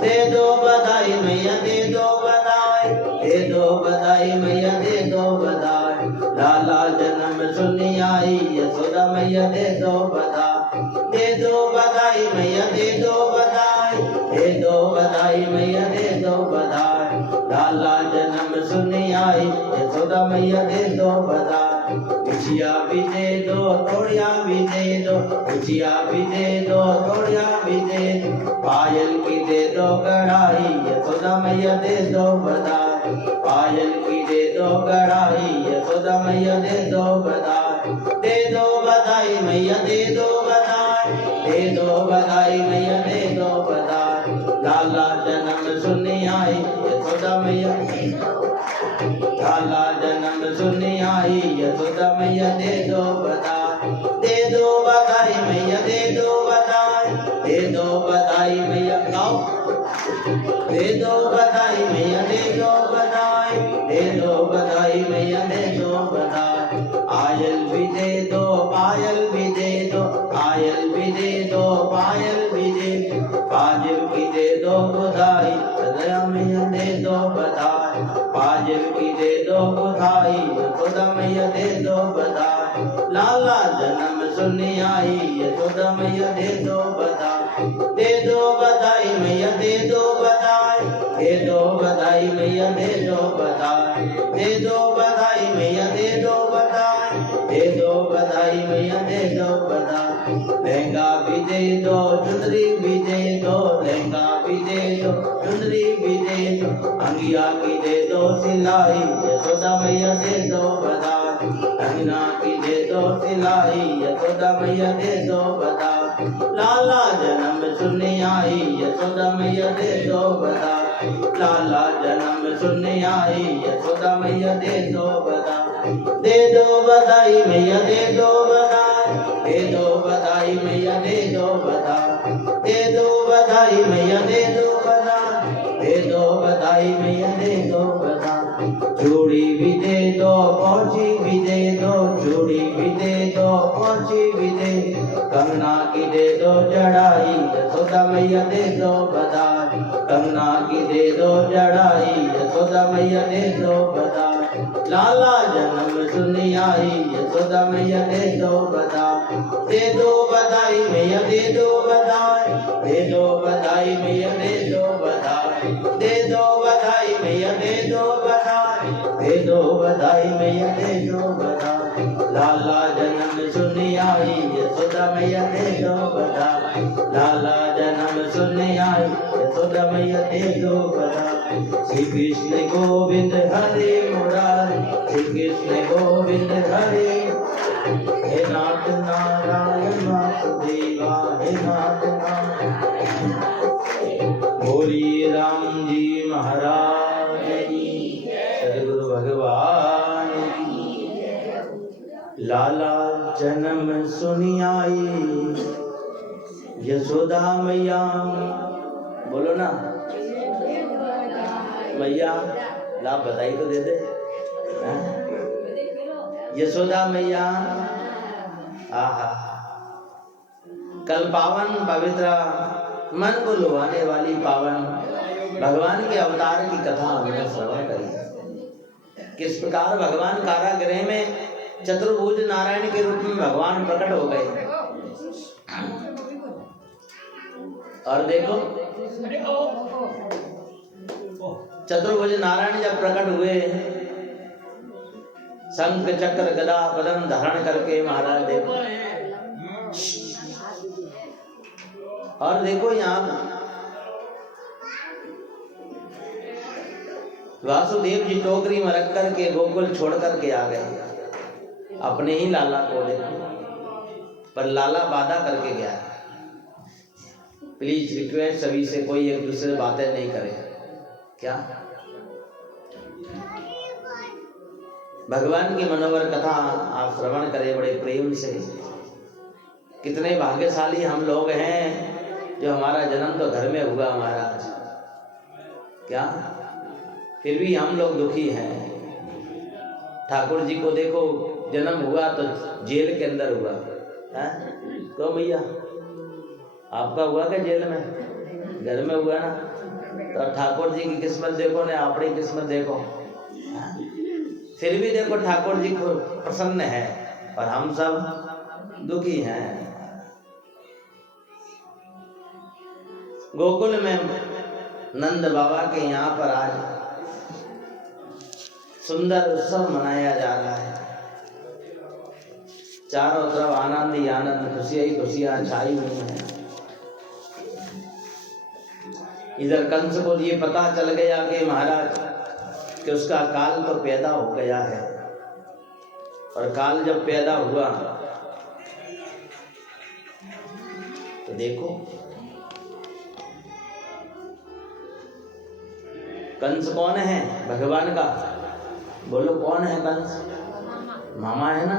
दे दो बधाई मैया दे दो बधाई, दे दो बधाई मैया दे दो बधाई। लाला जन्म सुनी आई यशोदा मैया दे दो बधाई, दे दो बधाई मैया दे दो बधाई, दे दो बधाई मैया दे दो बधाई। लाला जन्म सुनी आई यशोदा मैया दे दो बधाई। खुशिया भी दे दो तोड़िया भी दे दो, खुशिया भी दे दो तोड़िया भी दे दो। पायल की दे दो कढ़ाई यशोदा मैया दे दो बधाई, पायल की दे दो कढ़ाई यशोदा मैया दे दो बधाई। दे दो बधाई मैया दे दो बधाई, दे दो बधाई मैया दे दो बधाई। लाला जन्म सुनी आई यशोदा मैया, लाला जन्म सुनी आई यशोदा मैया दे दो बधाई, दे दो बधाई मैया दे दो बधाई, दे दो बधाई मैया गाओ, दे दो बधाई मैया दे दो बधाई, दे दो बधाई मैया दे दो बधाई। आयल भी दे दो पायल भी दे दो, आयल भी दे दो पायल भी दे दो। पाजिल की दे दो बधाई सदया मैया दे दो बधाई, पाजिल की दे दो बधाई यशोदा मैया दे दो बधाई। लाला जन्म सुनी आई यशोदा मैया दे दो बधाई, दे दो बधाई मैया दे दो बधाई, दे दो बधाई मैया दे दो बधाई, दे दो बधाई मैया दे दो बधाई, दे दो बधाई मैया दे दो बधाई। लहंगा भी दे दो चुंदरी भी दे दो, लहंगा भी दे दो चुंदरी भी दे दो। अंगिया की दे दो सिलाई यशोदा मैया दे दो बधाई, अंगना की दे दो सिलाई यशोदा मैया दे दो बधाई। लाला जन्म सुनी आई यशोदा मैया दे दो बधाई, लाला जन्म सुनी आई यशोदा मैया दे दो बधाई। दे दो बधाई मैया दे दो बधाई, दे दो बधाई मैया दे दो बधाई, दे दो बधाई मैया दे दो बधाई, दे दो बधाई मैया दे दो बधाई। चूड़ी भी दे दो पहुंची भी दे दो, चूड़ी भी दे दो पहुंची भी दे। कंगना की दे दो चढ़ाई यशोदा मैया दे दो बधाई, कंगना की दे दो चढ़ाई यशोदा मैया दे दो बधाई। लाला जन्म सुनी आई यशोदा मैया दे दो बधाई, दे दो बधाई मैया दे दो बधाई, दे दो बधाई मैया दे दो बधाई, दे दो बधाई मैया दे दो बधाई, दे दो बधाई मैया दे दो बधाई। लाला जन्म सुनी आई यशोदा मैया दे दो बधाई, लाला जन्म सुनी आई यशोदा मैया दे दो बधाई। श्री कृष्ण गोविंद हरे मुरारी, श्री कृष्ण गोविंद हरे, हे नाथ नारायण वासुदेवा, हे नाथ नारायण। बोलिए राम जी महाराज की, सद्गुरु भगवान की। लाला जन्म सुनी आई यशोदा मैया, बोलो ना मैया, ला बधाई तो दे दे। यशोदा मैया आहा, कल पावन पवित्र मन को लुभाने वाली पावन भगवान के अवतार की कथा हमने श्रवण करी। किस प्रकार भगवान कारागृह में चतुर्भुज नारायण के रूप में भगवान प्रकट हो गए। और देखो चतुर्भुज नारायण जब प्रकट हुए, शंख चक्र गदा पद्म धारण करके महाराज देखो, और देखो यहाँ वासुदेव जी टोकरी में रख करके गोकुल छोड़ करके आ गए अपने ही लाला को देखो, पर लाला वादा करके गया। प्लीज रिक्वेस्ट सभी से, कोई एक दूसरे बातें नहीं करे। क्या भगवान की मनोहर कथा आप श्रवण करें बड़े प्रेम से। कितने भाग्यशाली हम लोग हैं जो हमारा जन्म तो घर में हुआ महाराज, क्या फिर भी हम लोग दुखी हैं। ठाकुर जी को देखो, जन्म हुआ तो जेल के अंदर हुआ है, तो भैया आपका हुआ क्या जेल में? घर में हुआ ना। तो ठाकुर जी की किस्मत देखो ने अपनी किस्मत देखो, फिर भी देखो ठाकुर जी को प्रसन्न है और हम सब दुखी हैं। गोकुल में नंद बाबा के यहाँ पर आज सुंदर उत्सव मनाया जा रहा है। चारों तरफ आनंद ही आनंद, खुशियां ही खुशियां छाई हुई हैं। इधर कंस को ये पता चल गया कि महाराज कि उसका काल तो पैदा हो गया है, और काल जब पैदा हुआ तो देखो कंस कौन है? भगवान का, बोलो कौन है कंस? मामा है ना।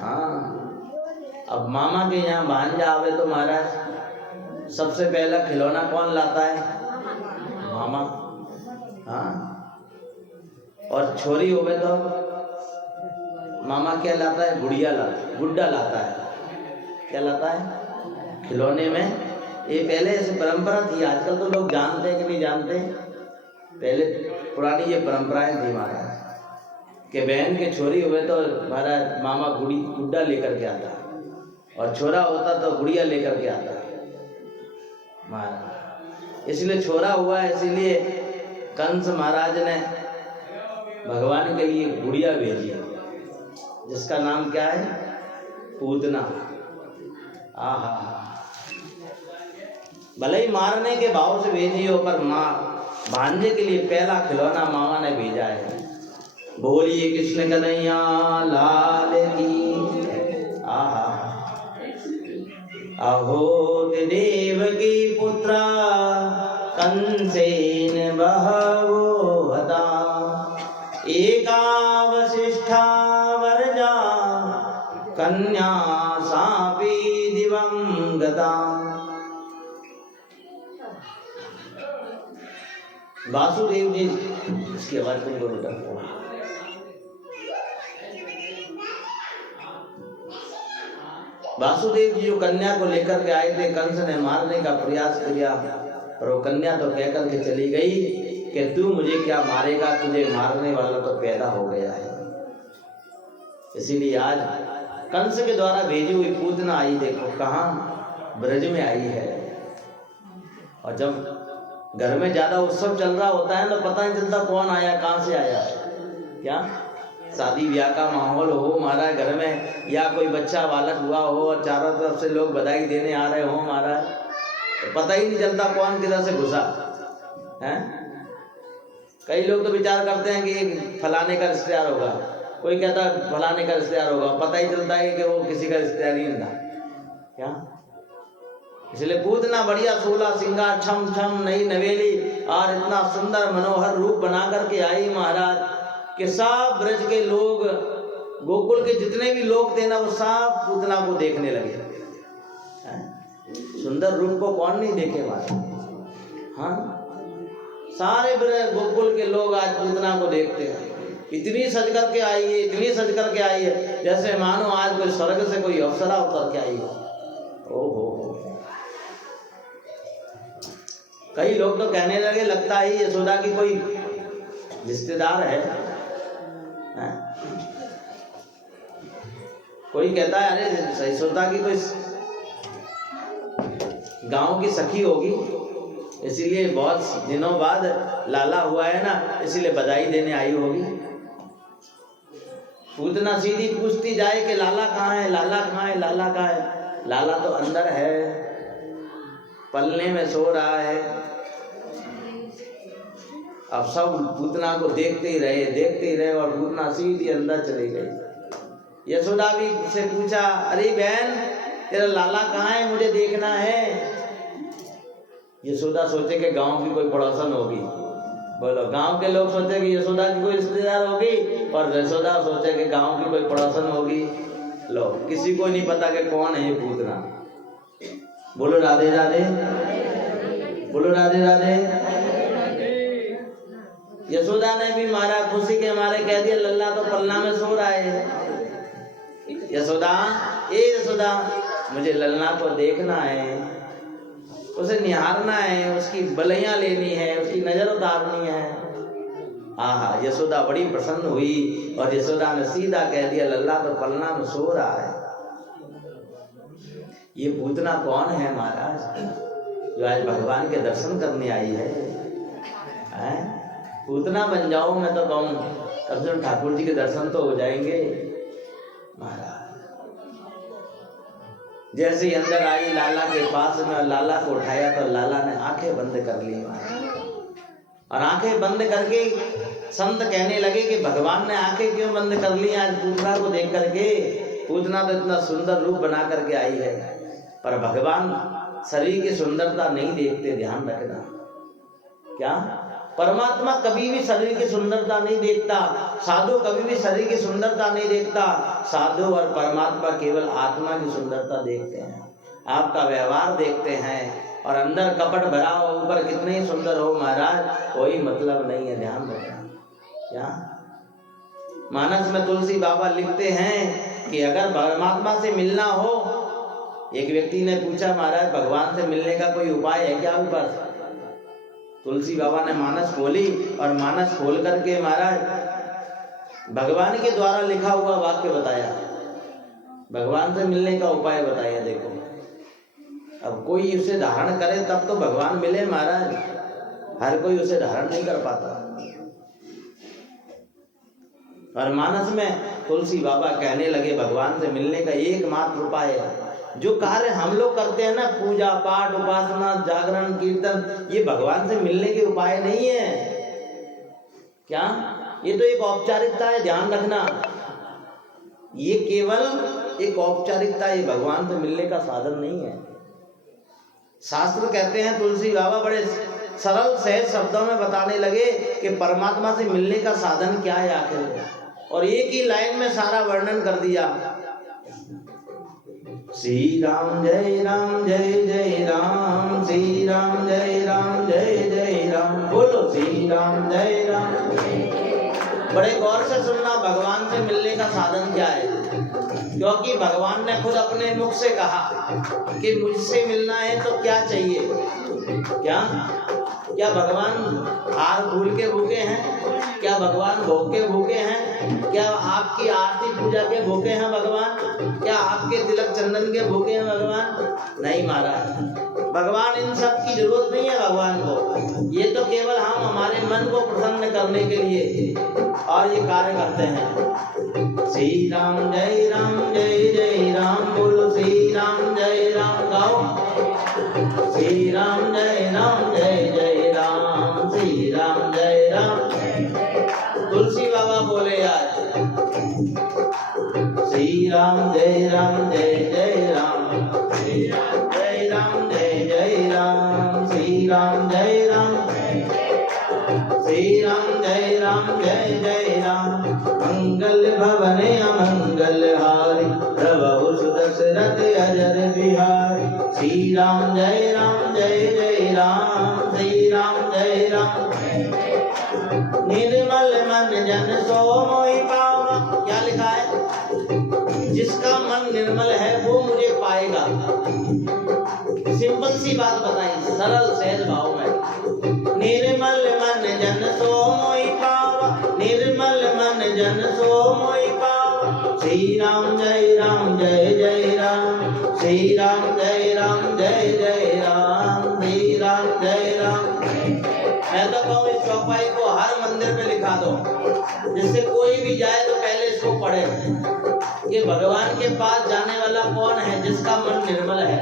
हाँ, अब मामा के यहाँ भांजा आवे तो महाराज सबसे पहला खिलौना कौन लाता है? मामा। हाँ, और छोरी होवे तो मामा क्या लाता है? गुड्डा लाता है। क्या लाता है? खिलौने में। ये पहले ऐसी परंपरा थी, आजकल तो लोग जानते हैं कि नहीं जानते। पहले पुरानी ये परंपराएं थी महाराज कि बहन के छोरी हुए तो महाराज मामा गुड्डा लेकर के आता, और छोरा होता तो गुड़िया लेकर के आता महाराज। इसलिए छोरा हुआ, इसीलिए कंस महाराज ने भगवान के लिए गुड़िया भेजी, जिसका नाम क्या है? पूतना। आहा, भले ही मारने के भाव से भेजी हो, पर भांजे के लिए पहला खिलौना मामा ने भेजा है। बोलिए कृष्ण कन्हैया लाल की। आहा, अहो देव की पुत्रा कंसेन बहवो हता, एका वसिष्ठा वरजा कन्या सापी दिवं गता। वासुदेव जी, इसकी आवाज कम करो बेटा। वासुदेव जी जो कन्या को लेकर के आए थे, कंस ने मारने का प्रयास किया, पर वो कन्या तो कह करके चली गई कि तू मुझे क्या मारेगा, तुझे मारने वाला तो पैदा हो गया है। इसीलिए आज कंस के द्वारा भेजी हुई पूतना आई, देखो कहाँ? ब्रज में आई है। और जब घर में ज्यादा उत्सव चल रहा होता है तो पता नहीं चलता कौन आया, कहाँ से आया। क्या शादी ब्याह का माहौल हो महाराज घर में, या कोई बच्चा बालक हुआ हो और चारों तरफ से लोग बधाई देने आ रहे हो महाराज, तो पता ही नहीं चलता कौन किधर से घुसा है। कई लोग तो विचार करते हैं कि फलाने का रिश्तेदार होगा, कोई कहता है फलाने का रिश्तेदार होगा, पता ही चलता है कि वो किसी का रिश्तेदार ही नहीं था। क्या? इसलिए पूतना बढ़िया 16 सिंगार छम छम नई नवेली और इतना सुंदर मनोहर रूप बना करके आई महाराज कि सब ब्रज के लोग, गोकुल के जितने भी लोग थे ना, वो सब पूतना को देखने लगे। सुंदर रूप को कौन नहीं देखे महाराज? हाँ, सारे ब्रज गोकुल के लोग आज पूतना को देखते हैं। इतनी सज करके आई है, इतनी सज करके आई है, जैसे मानो आज कोई स्वर्ग से कोई अप्सरा उतर के आई हो। ओहो, कई लोग तो कहने लगे लगता है यशोदा की कोई रिश्तेदार है। कोई कहता है अरे यशोदा की कोई गांव की सखी होगी, इसीलिए बहुत दिनों बाद लाला हुआ है ना, इसीलिए बधाई देने आई होगी। पूतना सीधी पूछती जाए कि लाला कहाँ है, लाला कहाँ है, लाला कहाँ है? लाला तो अंदर है, पलने में सो रहा है। अब सब पूतना को देखते ही रहे और पूतना सीधी अंदर चली गई। यशोदा भी से पूछा, अरे बहन तेरा लाला कहाँ है, मुझे देखना है। यशोदा सोचे कि गांव की कोई पड़ोसन होगी। बोलो, गांव के लोग सोचे कि यशोदा की कोई रिश्तेदार होगी, और यशोदा सोचे कि गांव की कोई पड़ोसन होगी। लो, किसी को नहीं पता कि कौन है ये पूतना। बोलो राधे राधे, बोलो राधे राधे। यशोदा ने भी मारा, खुशी के मारे कह दिया लल्ला तो पलना में सो रहा है। यशोदा, ए यशोदा, मुझे लल्ला को देखना है। उसे निहारना है, उसकी बलैया लेनी है, उसकी नजर उतारनी है। हाँ, यशोदा बड़ी प्रसन्न हुई और यशोदा ने सीधा कह दिया, लल्ला तो पलना में सो रहा है। ये पूतना कौन है महाराज, जो आज भगवान के दर्शन करने आई है? पूतना बन जाओ मैं तो कहूँ, कम से कम ठाकुर जी के दर्शन तो हो जाएंगे। महाराज जैसे ही अंदर आई लाला के पास में, लाला को उठाया तो लाला ने आंखें बंद कर ली और आंखें बंद करके संत कहने लगे कि भगवान ने आंखें क्यों बंद कर ली आज पूतना को देख करके? पूतना तो इतना सुंदर रूप बना करके आई है, पर भगवान शरीर की सुंदरता नहीं देखते, ध्यान रखना। क्या? परमात्मा कभी भी शरीर की सुंदरता नहीं देखता, साधु कभी भी शरीर की सुंदरता नहीं देखता। साधु और परमात्मा केवल आत्मा की सुंदरता देखते हैं, आपका व्यवहार देखते हैं। और अंदर कपट भरा हो, ऊपर कितने ही सुंदर हो महाराज, कोई मतलब नहीं है, ध्यान रखना। क्या? मानस में तुलसी बाबा लिखते हैं कि अगर परमात्मा से मिलना हो, एक व्यक्ति ने पूछा महाराज भगवान से मिलने का कोई उपाय है क्या ऊपर? तुलसी बाबा ने मानस खोली और मानस खोल करके महाराज भगवान के द्वारा लिखा हुआ वाक्य बताया, भगवान से मिलने का उपाय बताया। देखो, अब कोई उसे धारण करे तब तो भगवान मिले महाराज, हर कोई उसे धारण नहीं कर पाता। और मानस में तुलसी बाबा कहने लगे भगवान से मिलने का एकमात्र उपाय है, जो कार्य हम लोग करते हैं ना, पूजा पाठ उपासना जागरण कीर्तन, ये भगवान से मिलने के उपाय नहीं है। क्या? ये तो एक औपचारिकता है, ध्यान रखना। ये केवल एक औपचारिकता, ये भगवान से मिलने का साधन नहीं है। शास्त्र कहते हैं, तुलसी बाबा बड़े सरल सहज शब्दों में बताने लगे कि परमात्मा से मिलने का साधन क्या है आखिर, और एक ही लाइन में सारा वर्णन कर दिया। श्री राम जय राम जय जय राम, श्री राम जय राम जय जय राम, बोलो श्री राम जय राम। बड़े गौर से सुनना, भगवान से मिलने का साधन क्या है, क्योंकि भगवान ने खुद अपने मुख से कहा कि मुझसे मिलना है तो क्या चाहिए। क्या? क्या भगवान हार फूल के भूखे हैं? क्या भगवान भोग के भूखे हैं? क्या आपकी आरती पूजा के भूखे हैं भगवान? क्या आपके तिलक चंदन के भूखे हैं भगवान? नहीं महाराज, भगवान इन सब की जरूरत नहीं है भगवान को। ये तो केवल हम हमारे मन को प्रसन्न करने के लिए और ये कार्य करते हैं। श्री राम जय राम, बोलो श्री राम जय राम, गाओ श्री राम जय राम जय जय राम, श्री राम जय राम। तुलसी बाबा बोले आज श्री राम जय राम जय जय राम, श्री राम जय राम जय जय राम, श्री राम जय राम, श्री राम जय राम जय जय राम। मंगल भवने अमंगल हारी, प्रभु सुदशरथ अजर बिहारी, श्री राम जय जय राम, श्री राम जय राम। निर्मल मन जन सो मोहि पावा, क्या लिखा है? जिसका मन निर्मल है वो मुझे पाएगा। सिंपल सी बात बताई, सरल सहज भाव में। निर्मल मन जन सो मोहि पावा, निर्मल मन जन सो मोहि पावा, श्री राम जय जय राम, श्री राम जय जय राम, श्री राम जय राम। मैं तो कहूँ इस चौपाई को हर मंदिर पे लिखा दो, जिससे कोई भी जाए तो पहले इसको पढ़े कि भगवान के पास जाने वाला कौन है, जिसका मन निर्मल है।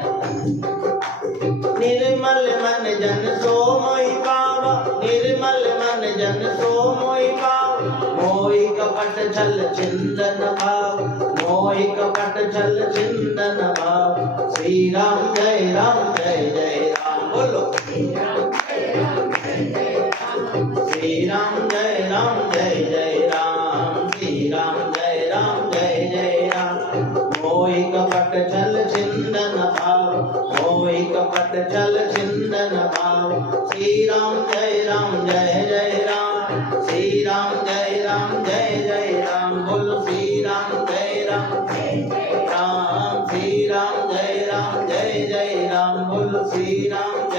निर्मल मन जन सो मोहि पावा, निर्मल मन जन सो मोहि पावा, मोहि कपट छल चिंदन भाव, मोहि कपट छल चिंदन भाव, श्री राम जय जय राम, बोलो श्री राम जय जय राम, श्री राम जय जय राम। मोहि कपट छल चिंदन भाव, मोहि कपट छल चिंदन भाव, श्री राम जय जय राम, श्री राम जय जय राम, बोलो श्री राम जय राम, श्री राम जय जय राम, बोलो श्री राम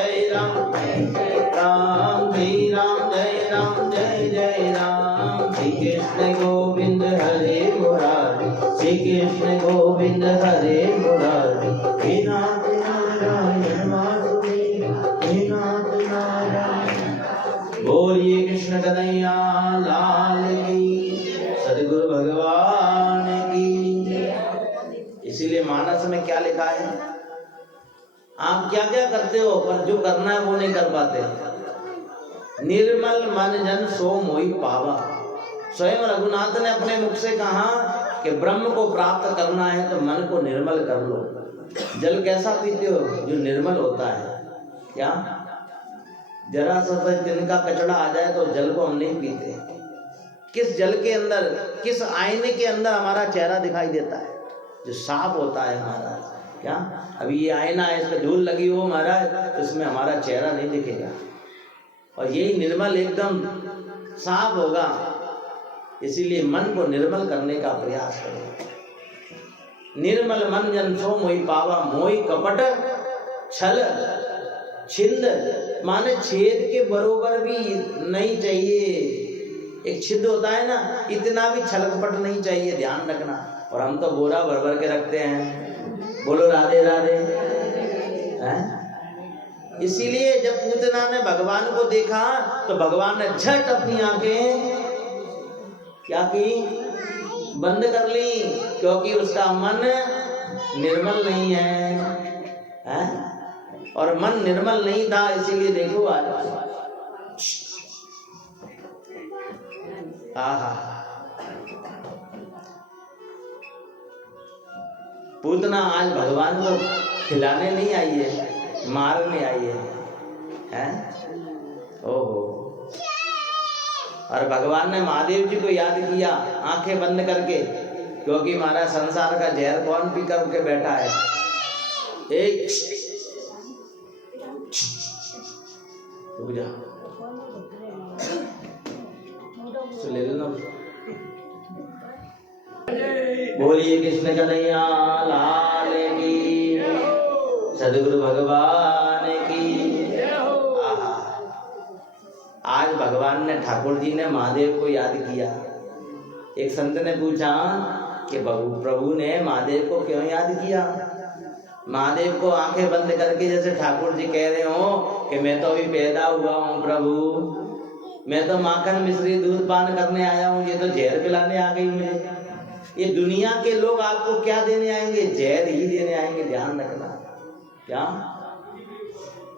श्री कृष्ण गोविंद हरे मुरारी, हे नाथ नारायण वासुदेव, हे नाथ नारायण। बोलिए कृष्ण कन्हैया लाल की, सद्गुरु भगवान की। इसीलिए मानस में क्या लिखा है, आप क्या क्या करते हो पर जो करना है वो नहीं कर पाते। निर्मल मन जन सो मोहि पावा। स्वयं रघुनाथ ने अपने मुख से कहा कि ब्रह्म को प्राप्त करना है तो मन को निर्मल कर लो। जल कैसा पीते हो, जो निर्मल होता है। क्या जरा सा तिनका कचड़ा आ जाए तो जल को हम नहीं पीते। किस जल के अंदर, किस आईने के अंदर हमारा चेहरा दिखाई देता है, जो साफ होता है हमारा। क्या अभी ये आईना है, इस पर धूल लगी हो महाराज तो इसमें हमारा चेहरा नहीं दिखेगा, और यही निर्मल एकदम साफ होगा। इसीलिए मन को निर्मल करने का प्रयास करें। निर्मल मन जन सो मोहि पावा, मोहि कपट छल छिंद, माने छेद के बरोबर भी नहीं चाहिए। एक छिद होता है ना, इतना भी छल कपट नहीं चाहिए, ध्यान रखना। और हम तो बोरा भर भर के रखते हैं। बोलो राधे राधे। इसीलिए जब पूतना ने भगवान को देखा तो भगवान ने झट अपनी आंखें क्या की, बंद कर ली, क्योंकि उसका मन निर्मल नहीं है? और मन निर्मल नहीं था, इसीलिए देखो आज पूतना आज भगवान को खिलाने नहीं आई है, मारने आई है? ओहो। और भगवान ने महादेव जी को याद किया आंखें बंद करके, क्योंकि हमारा संसार का जहर कौन पी करके बैठा है। एक रुक जा, तो ले लो। बोलिए कृष्ण कन्हैया लाल की, सद्गुरु भगवान की। आज भगवान ने, ठाकुर जी ने महादेव को याद किया। एक संत ने पूछा कि प्रभु ने महादेव को क्यों याद किया। महादेव को आंखें बंद करके, जैसे ठाकुर जी कह रहे हो कि मैं तो अभी पैदा हुआ हूँ प्रभु, मैं तो माखन मिश्री दूध पान करने आया हूँ, ये तो जहर पिलाने आ गई मुझे। ये दुनिया के लोग आपको क्या देने आएंगे, जहर ही देने आएंगे, ध्यान रखना। क्या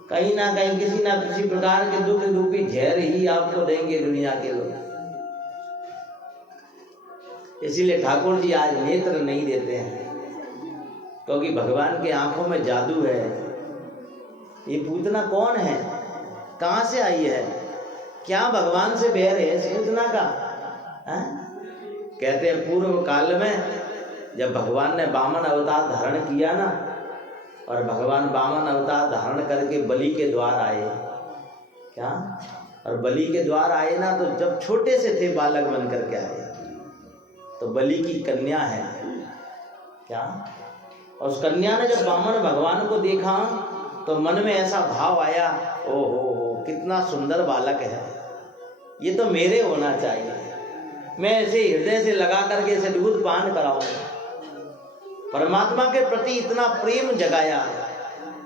कहीं ना कहीं किसी ना किसी प्रकार के दुख रूपी जहर ही आपको देंगे दुनिया के लोग। इसीलिए ठाकुर जी आज नेत्र नहीं देते हैं, क्योंकि भगवान के आंखों में जादू है। ये पूतना कौन है, कहां से आई है, क्या भगवान से बैर है इस पूतना का? कहते हैं पूर्व काल में जब भगवान ने वामन अवतार धारण किया ना, और भगवान वामन अवतार धारण करके बलि के द्वार आए। क्या और बलि के द्वार आए ना, तो जब छोटे से थे बालक बन करके आए, तो बलि की कन्या है। क्या और उस कन्या ने जब वामन भगवान को देखा तो मन में ऐसा भाव आया, ओहो कितना सुंदर बालक है, ये तो मेरे होना चाहिए, मैं इसे हृदय से लगा करके इसे दूध पान कराऊंगा। परमात्मा के प्रति इतना प्रेम जगाया।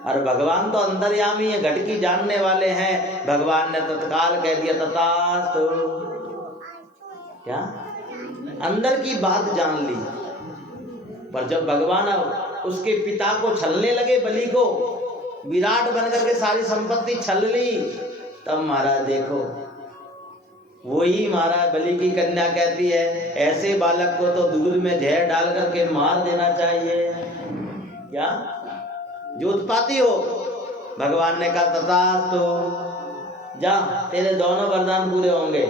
और भगवान तो अंतर्यामी है, घट की जानने वाले हैं। भगवान ने तत्काल कह दिया तथास्तु। क्या अंदर की बात जान ली। पर जब भगवान उसके पिता को छलने लगे, बलि को, विराट बनकर के सारी संपत्ति छल ली, तब महाराज देखो वही महाराज बलि की कन्या कहती है ऐसे बालक को तो दूध में जहर डाल करके मार देना चाहिए। क्या जो उत्पाती हो। भगवान ने कहा तथास्तु, जा तेरे दोनों वरदान पूरे होंगे।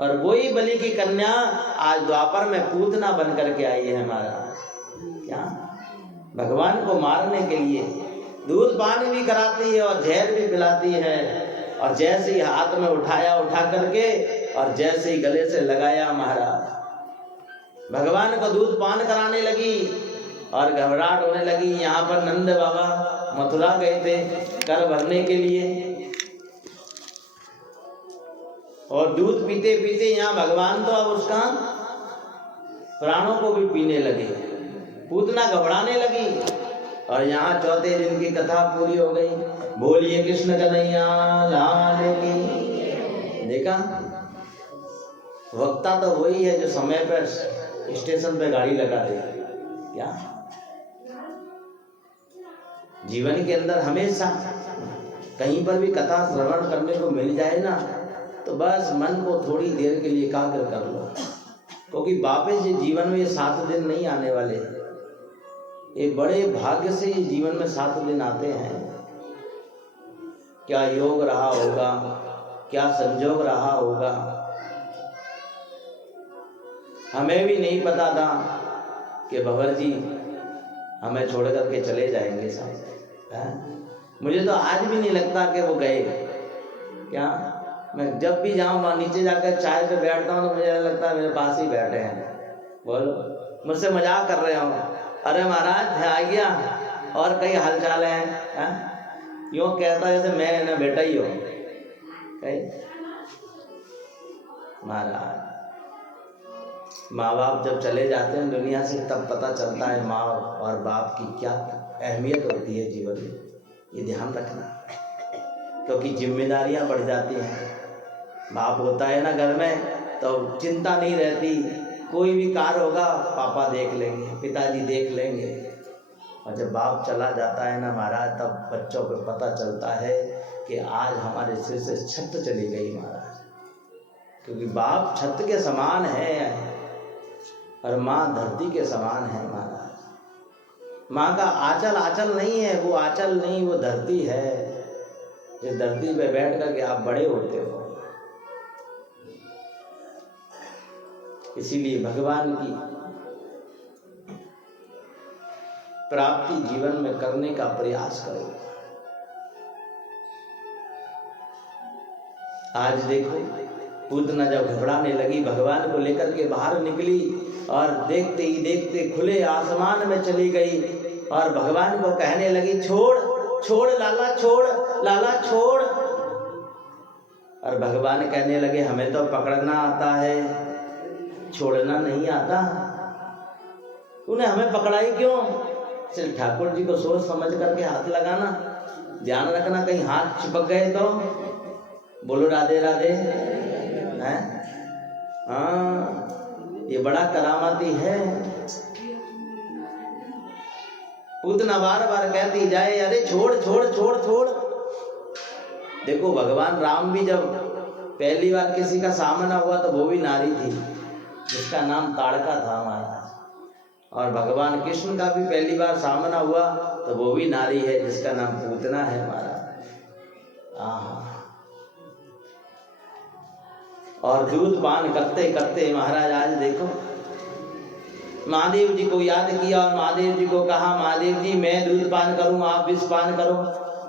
और वही बलि की कन्या आज द्वापर में पूतना बन करके आई है महाराज। क्या भगवान को मारने के लिए दूध पानी भी कराती है और जहर भी पिलाती है। और जैसे ही हाथ में उठाया, उठा करके और जैसे ही गले से लगाया, महाराज भगवान को दूध पान कराने लगी और घबराहट होने लगी। यहाँ पर नंद बाबा मथुरा गए थे कर भरने के लिए, और दूध पीते पीते यहाँ भगवान तो अब उसका प्राणों को भी पीने लगे। पूतना घबराने लगी और यहाँ चौथे दिन की कथा पूरी हो गई। बोलिए कृष्ण कन्हैया लाल की। देखा, वक्ता तो वही है जो समय पर स्टेशन पे गाड़ी लगा दे। क्या जीवन के अंदर हमेशा कहीं पर भी कथा श्रवण करने को मिल जाए ना, तो बस मन को थोड़ी देर के लिए एकाग्र कर लो, क्योंकि वापस ये जीवन में ये 7 दिन नहीं आने वाले। ये बड़े भाग्य से ये जीवन में 7 दिन आते हैं। क्या योग रहा होगा, क्या संजोग रहा होगा, हमें भी नहीं पता था कि भंवर जी हमें छोड़ करके चले जाएंगे साहब। मुझे तो आज भी नहीं लगता कि वो गए। क्या मैं जब भी जाऊँ वहाँ नीचे जाकर चाय पे बैठता हूँ तो मुझे लगता है मेरे पास ही बैठे हैं। बोलो, मुझसे मजाक कर रहे हो, अरे महाराज आ गया और कई हालचाल है। यूँ कहता जैसे मैं ना बेटा ही हो। महाराज, माँ बाप जब चले जाते हैं दुनिया से तब पता चलता है माँ और बाप की क्या अहमियत होती है जीवन में। ये ध्यान रखना, क्योंकि जिम्मेदारियां बढ़ जाती हैं। बाप होता है ना घर में तो चिंता नहीं रहती, कोई भी कार्य होगा पापा देख लेंगे, पिताजी देख लेंगे। और जब बाप चला जाता है ना महाराज, तब बच्चों को पता चलता है कि आज हमारे सिर से छत चली गई महाराज। क्योंकि बाप छत के समान है और माँ धरती के समान है महाराज। माँ का आंचल आंचल नहीं है, वो आंचल नहीं, वो धरती है। इस धरती पे बैठ करके आप बड़े होते हो। इसीलिए भगवान की प्राप्ति जीवन में करने का प्रयास करो। आज देखो, पूतना जब घबराने लगी, भगवान को लेकर के बाहर निकली और देखते ही देखते खुले आसमान में चली गई और भगवान को कहने लगी, छोड़ छोड़ लाला, छोड़ लाला, छोड़। और भगवान कहने लगे, हमें तो पकड़ना आता है, छोड़ना नहीं आता। तूने हमें पकड़ाई क्यों? सिर्फ ठाकुर जी को सोच समझ करके हाथ लगाना, ध्यान रखना कहीं हाथ चिपक गए तो। बोलो राधे राधे। हैं? हाँ, ये बड़ा करामाती है। पूतना बार बार कहती जाए, अरे छोड़ छोड़ छोड़ छोड़। देखो, भगवान राम भी जब पहली बार किसी का सामना हुआ तो वो भी नारी थी जिसका नाम ताड़का था महाराज। और भगवान कृष्ण का भी पहली बार सामना हुआ तो वो भी नारी है जिसका नाम पूतना है महाराज। और दूध पान करते करते महाराज आज देखो, महादेव जी को याद किया और महादेव जी को कहा, महादेव जी मैं दूध पान करूं, आप विष पान करो।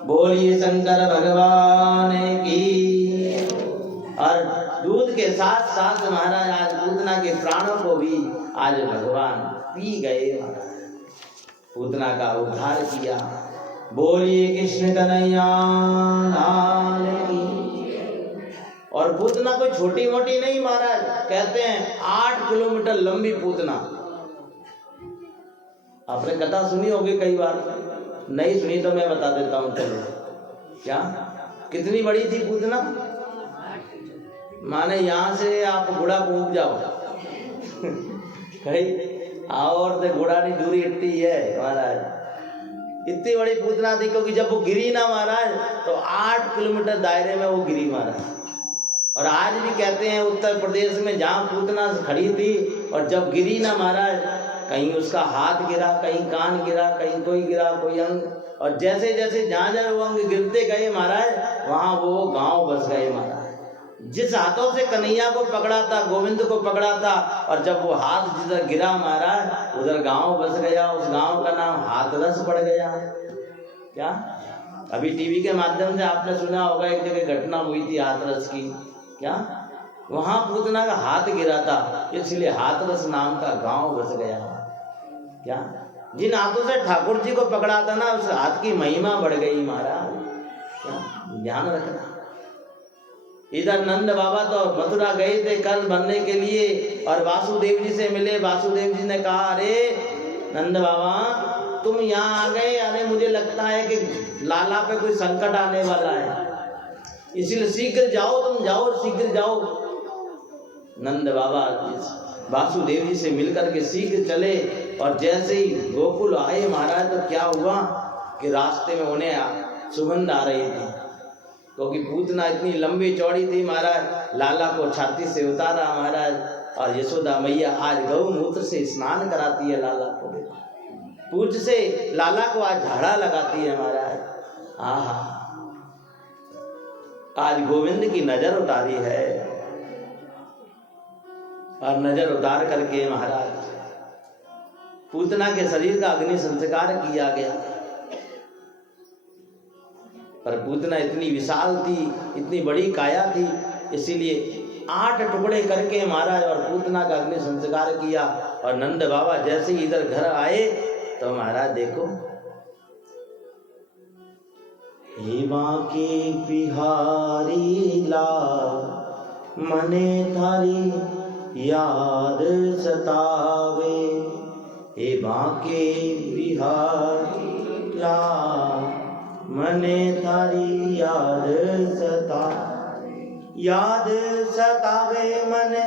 बोलिए शंकर भगवान की। और दूध के साथ साथ महाराज आज पूतना के प्राणों को भी आज भगवान पी गए महाराज। पूतना का उद्धार किया। बोलिए कृष्ण कन्हैया लाल की। और पूतना कोई छोटी मोटी नहीं महाराज, कहते हैं 8 किलोमीटर लंबी पूतना। आपने कथा सुनी होगी कई बार, नहीं सुनी तो मैं बता देता हूँ। चलो, क्या कितनी बड़ी थी पूतना? माने यहाँ से आप घोड़ा कूद जाओ कहीं और से घोड़ा नहीं, दूरी इतनी है महाराज। इतनी बड़ी पूतना थी, क्योंकि जब वो गिरी ना महाराज तो 8 किलोमीटर दायरे में वो गिरी महाराज। और आज भी कहते हैं उत्तर प्रदेश में जहाँ पूतना खड़ी थी और जब गिरी ना महाराज, कहीं उसका हाथ गिरा, कहीं कान गिरा, कहीं कोई गिरा, कोई अंग। और जैसे जैसे जहाँ जहाँ वो अंग गिरते गए महाराज, वहाँ वो गांव बस गए महाराज। जिस हाथों से कन्हैया को पकड़ा था, गोविंद को पकड़ा था, और जब वो हाथ जिधर गिरा महाराज उधर गांव बस गया। उस गांव का नाम हाथरस पड़ गया। क्या अभी टीवी के माध्यम से आपने सुना होगा, एक जगह घटना हुई थी हाथरस की। क्या वहां पूतना का हाथ गिरा था, इसलिए हाथरस नाम का गांव बस गया। क्या जिन हाथों से ठाकुर जी को पकड़ा था ना, उस हाथ की महिमा बढ़ गई महाराज। क्या ध्यान रखना। इधर नंद बाबा तो मथुरा गए थे कर्ज भरने के लिए और वासुदेव जी से मिले। वासुदेव जी ने कहा, अरे नंद बाबा तुम यहाँ आ गए, अरे मुझे लगता है कि लाला पे कोई संकट आने वाला है, इसलिए शीघ्र जाओ, तुम जाओ, शीघ्र जाओ। नंद बाबा वासुदेव जी से मिलकर के शीघ्र चले और जैसे ही गोकुल आए महाराज तो क्या हुआ कि रास्ते में उन्हें सुगंध आ रही थी, क्योंकि पूतना इतनी लंबी चौड़ी थी महाराज। लाला को छाती से उतारा महाराज, और यशोदा मैया आज गौमूत्र से स्नान कराती है लाला को, पूछ से लाला को आज झाड़ा लगाती है महाराज। आहा, आज गोविंद की नजर उतारी है, और नजर उतार करके महाराज पूतना के शरीर का अग्नि संस्कार किया गया। पर पूतना इतनी विशाल थी, इतनी बड़ी काया थी, इसीलिए 8 टुकड़े करके महाराज और पूतना का अग्नि संस्कार किया। और नंद बाबा जैसे ही इधर घर आए तो महाराज देखो, हे बांके बिहारी लाल मने थारी याद सतावे, हे बांके बिहारी लाल मने थारी याद सतावे, याद सतावे मने